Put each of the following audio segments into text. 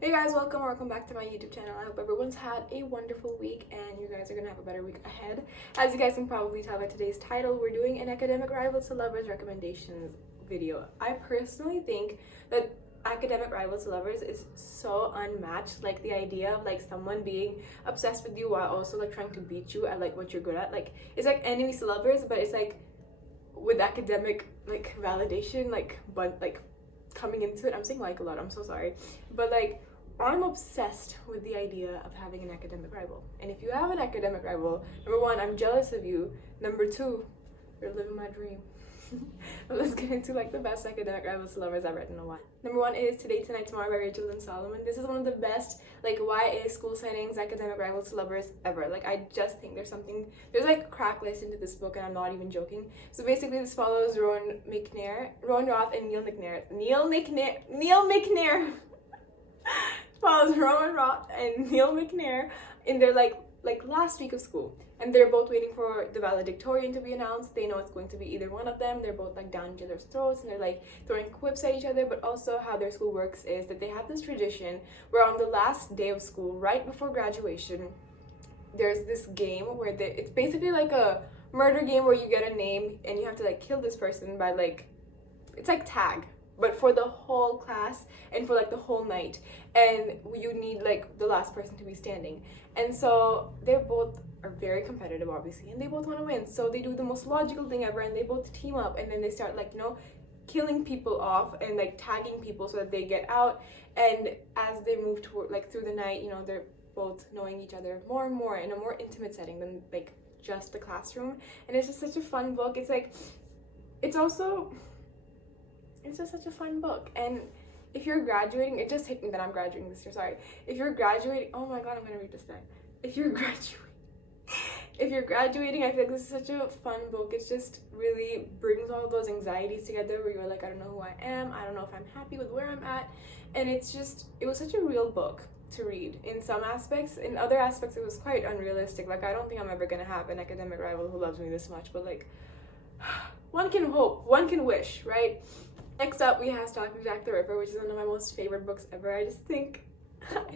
Hey guys, welcome back to my YouTube channel. I hope everyone's had a wonderful week and you guys are gonna have a better week ahead. As you guys can probably tell by today's title, we're doing an academic rivals to lovers recommendations video. I personally think that academic rivals to lovers is so unmatched. Like the idea of like someone being obsessed with you while also like trying to beat you at like what you're good at. Like it's like enemies to lovers, but it's like with academic like validation, but coming into it. I'm saying like a lot, I'm so sorry. But like I'm obsessed with the idea of having an academic rival. And if you have an academic rival, number one, I'm jealous of you. Number two, you're living my dream. But let's get into like the best academic rivals to lovers I've read in a while. Number one is Today, Tonight, Tomorrow by Rachel and Solomon. This is one of the best like YA school settings academic rivals to lovers ever. Like I just think there's like crack list into this book and I'm not even joking. So basically this follows Rowan Roth and Neil McNair follows Rowan Roth and Neil McNair in their like last week of school, and they're both waiting for the valedictorian to be announced. They know it's going to be either one of them. They're both like down each other's throats and they're like throwing quips at each other. But also how their school works is that they have this tradition where on the last day of school, right before graduation, there's this game where it's basically like a murder game where you get a name and you have to like kill this person by like, it's like tag, but for the whole class and for like the whole night, and you need like the last person to be standing. And so they both are very competitive obviously, and they both want to win, so they do the most logical thing ever and they both team up, and then they start like, you know, killing people off and like tagging people so that they get out. And as they move toward like through the night, you know, they're both knowing each other more and more in a more intimate setting than like just the classroom. And it's just such a fun book. It's like, it's just such a fun book. And if you're graduating, it just hit me that I'm graduating this year, sorry. If you're graduating, oh my god, I'm gonna read this now. If you're graduating, I feel like this is such a fun book. It just really brings all those anxieties together where you're like, I don't know who I am, I don't know if I'm happy with where I'm at. And it was such a real book to read in some aspects. In other aspects, it was quite unrealistic. Like, I don't think I'm ever gonna have an academic rival who loves me this much, but like, one can hope, one can wish, right? Next up, we have Stalking Jack the Ripper, which is one of my most favorite books ever. I just think I love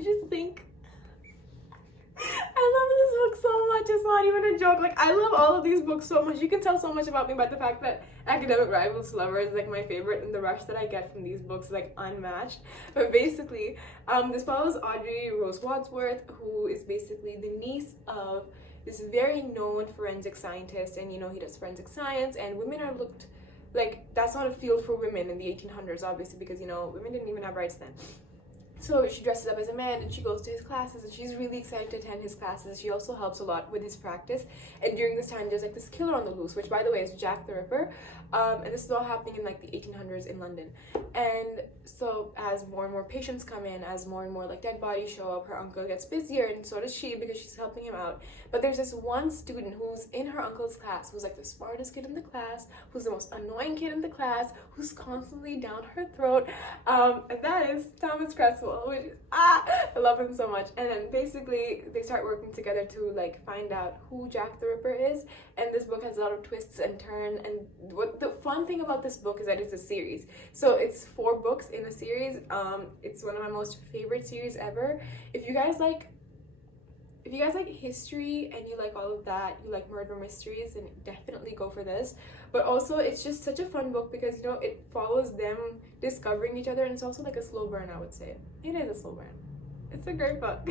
this book so much. It's not even a joke. Like, I love all of these books so much. You can tell so much about me by the fact that Academic Rivals to Lover is like my favorite, and the rush that I get from these books is like unmatched. But basically, this follows Audrey Rose Wadsworth, who is basically the niece of this very known forensic scientist, and you know, he does forensic science, and women are looked like, that's not a field for women in the 1800s, obviously, because, you know, women didn't even have rights then. So she dresses up as a man and she goes to his classes, and she's really excited to attend his classes. She also helps a lot with his practice. And during this time, there's like this killer on the loose, which by the way is Jack the Ripper. And this is all happening in like the 1800s in London. And so as more and more patients come in, as more and more like dead bodies show up, her uncle gets busier, and so does she, because she's helping him out. But there's this one student who's in her uncle's class, who's like the smartest kid in the class, who's the most annoying kid in the class, who's constantly down her throat, and that is Thomas Cresswell, which I love him so much. And then basically they start working together to like find out who Jack the Ripper is. And this book has a lot of twists and turns, and what the fun thing about this book is that it's a series. So it's 4 books in a series. It's one of my most favorite series ever. If you guys like history and you like all of that, you like murder mysteries, then definitely go for this. But also, it's just such a fun book because, you know, it follows them discovering each other, and it's also like a slow burn, I would say. It is a slow burn. It's a great book.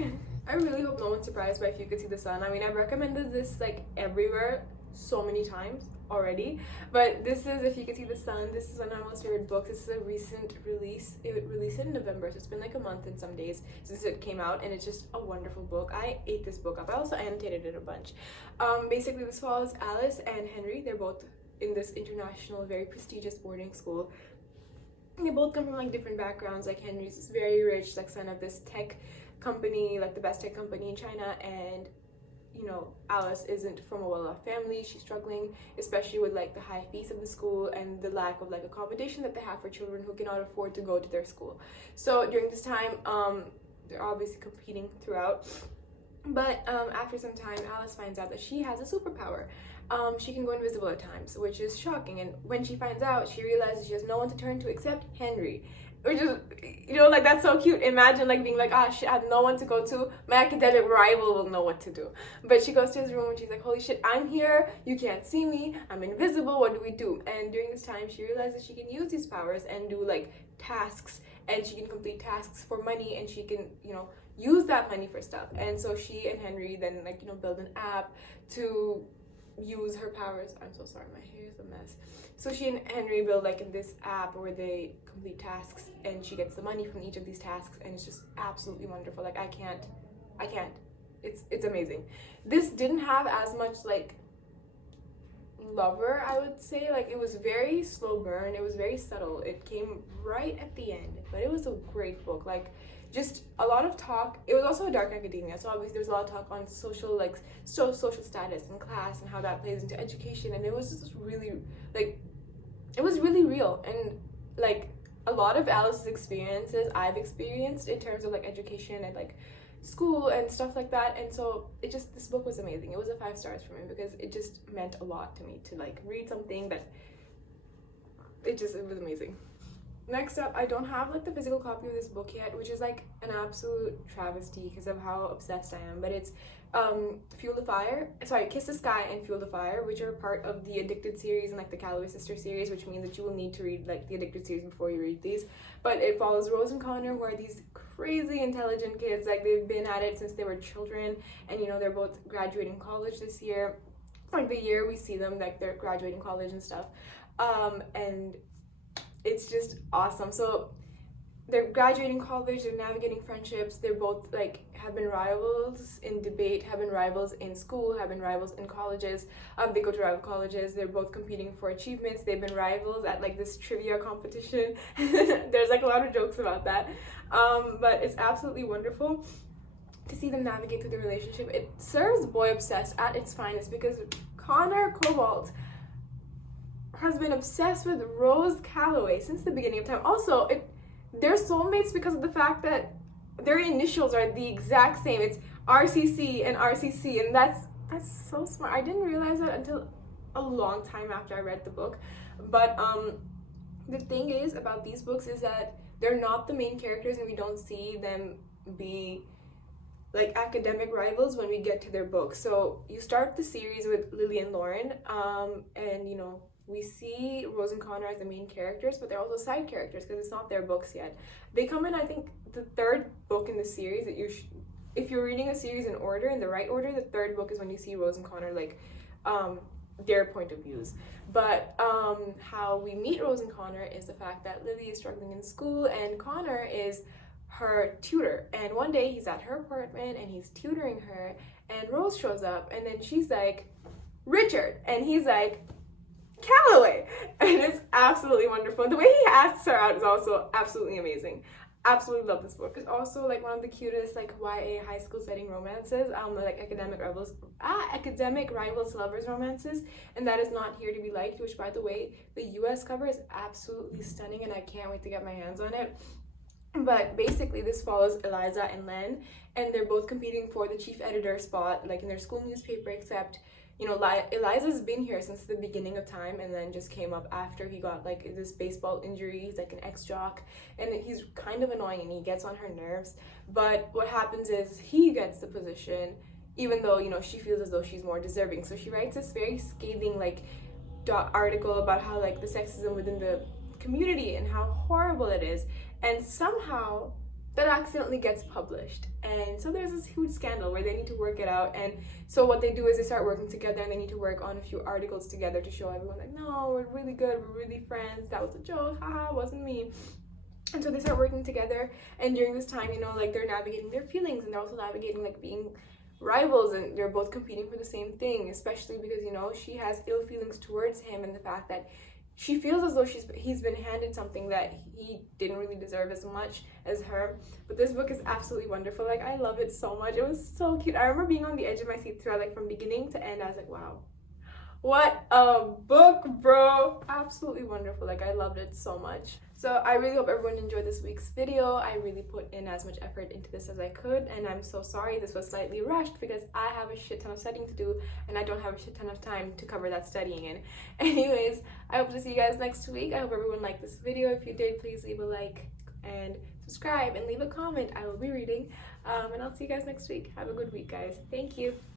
I really hope no one's surprised by If You Could See the Sun. I mean, I've recommended this like everywhere so many times already, but this is If You Could See the Sun. This is one of my most favorite books. This is a recent release. It released in November, so it's been like a month and some days since it came out, and it's just a wonderful book. I ate this book up. I also annotated it a bunch. Basically, this follows Alice and Henry. They're both in this international, very prestigious boarding school. They both come from like different backgrounds. Like, Henry's this very rich, like, son of this tech company, like the best tech company in China, and you know, Alice isn't from a well-off family. She's struggling, especially with like the high fees of the school and the lack of like accommodation that they have for children who cannot afford to go to their school. So during this time, they're obviously competing throughout. But after some time, Alice finds out that she has a superpower. She can go invisible at times, which is shocking. And when she finds out, she realizes she has no one to turn to except Henry. which is, you know, like that's so cute. Imagine like being like, ah, shit, I have no one to go to. My academic rival will know what to do. But she goes to his room and she's like, holy shit, I'm here. You can't see me. I'm invisible. What do we do? And during this time, she realizes she can use these powers and do like tasks, and she can complete tasks for money, and she can, you know, use that money for stuff. And so she and Henry then like, you know, build an app to use her powers. I'm so sorry, my hair is a mess. So she and Henry build like this app where they complete tasks, and she gets the money from each of these tasks, and it's just absolutely wonderful. Like I can't. It's amazing. This didn't have as much like lover, I would say. Like it was very slow burn. It was very subtle. It came right at the end, but it was a great book. Like just a lot of talk. It was also a dark academia, so obviously there was a lot of talk on social, like social status and class and how that plays into education, and it was just really like, it was really real. And like a lot of Alice's experiences I've experienced in terms of like education and like school and stuff like that. And so it just, this book was amazing. It was a 5 stars for me because it just meant a lot to me to like read something that it was amazing. Next up, I don't have like the physical copy of this book yet, which is like an absolute travesty because of how obsessed I am. But it's Kiss the Sky and Fuel the Fire, which are part of the Addicted series and like the Calloway Sister series, which means that you will need to read like the Addicted series before you read these. But it follows Rose and Connor, who are these crazy intelligent kids. Like they've been at it since they were children, and you know, they're both graduating college this year. Like the year we see them, like they're graduating college and stuff. And it's just awesome. So they're graduating college, they're navigating friendships, they're both like have been rivals in debate, have been rivals in school, have been rivals in colleges. They go to rival colleges, they're both competing for achievements, they've been rivals at like this trivia competition. There's like a lot of jokes about that. But it's absolutely wonderful to see them navigate through the relationship. It serves boy obsessed at its finest because Connor Cobalt has been obsessed with Rose Calloway since the beginning of time. Also, they're soulmates because of the fact that their initials are the exact same. It's RCC and RCC, and that's so smart. I didn't realize that until a long time after I read the book. But the thing is about these books is that they're not the main characters, and we don't see them be like academic rivals when we get to their books. So you start the series with Lily and Lauren, and you know, we see Rose and Connor as the main characters, but they're also side characters because it's not their books yet. They come in, I think, the 3rd book in the series that if you're reading a series in order, in the right order, the 3rd book is when you see Rose and Connor, like, their point of views. But how we meet Rose and Connor is the fact that Lily is struggling in school and Connor is her tutor. And one day he's at her apartment and he's tutoring her, and Rose shows up, and then she's like, Richard, and he's like, Calloway, and it's absolutely wonderful. The way he asks her out is also absolutely amazing. Absolutely love this book. It's also like one of the cutest like YA high school setting romances, like academic rivals lovers romances, and that is Not Here to Be Liked, which by the way, the US cover is absolutely stunning and I can't wait to get my hands on it. But basically this follows Eliza and Len, and they're both competing for the chief editor spot like in their school newspaper, except you know, Eliza's been here since the beginning of time and then just came up after he got like this baseball injury. He's like an ex-jock and he's kind of annoying and he gets on her nerves. But what happens is he gets the position even though, you know, she feels as though she's more deserving. So she writes this very scathing like article about how like the sexism within the community and how horrible it is. And somehow that accidentally gets published, and so there's this huge scandal where they need to work it out. And so what they do is they start working together and they need to work on a few articles together to show everyone like, no, we're really good, we're really friends, that was a joke, haha, it wasn't me. And so they start working together, and during this time, you know, like they're navigating their feelings and they're also navigating like being rivals, and they're both competing for the same thing, especially because, you know, she has ill feelings towards him and the fact that she feels as though he's been handed something that he didn't really deserve as much as her. But this book is absolutely wonderful. Like, I love it so much. It was so cute. I remember being on the edge of my seat throughout, like from beginning to end. I was like, wow, what a book, bro. Absolutely wonderful. Like, I loved it so much. So I really hope everyone enjoyed this week's video. I really put in as much effort into this as I could, and I'm so sorry this was slightly rushed because I have a shit ton of studying to do and I don't have a shit ton of time to cover that studying in. Anyways, I hope to see you guys next week. I hope everyone liked this video. If you did, please leave a like, and subscribe and leave a comment. I will be reading. And I'll see you guys next week. Have a good week, guys. Thank you.